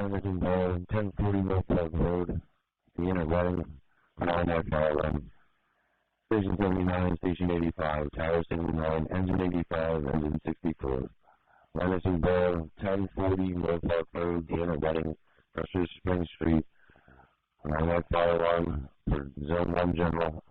Everything Ball, 1040 North Park Road, Vienna Weldon, an all-night fire alarm. Station 79, Station 85, Tower 79, Engine 85, Engine 64. Wyomissing Ball, 1040 North Park Road, Vienna Weldon, Pressure Spring Street, an all-night fire alarm for Zone 1 General,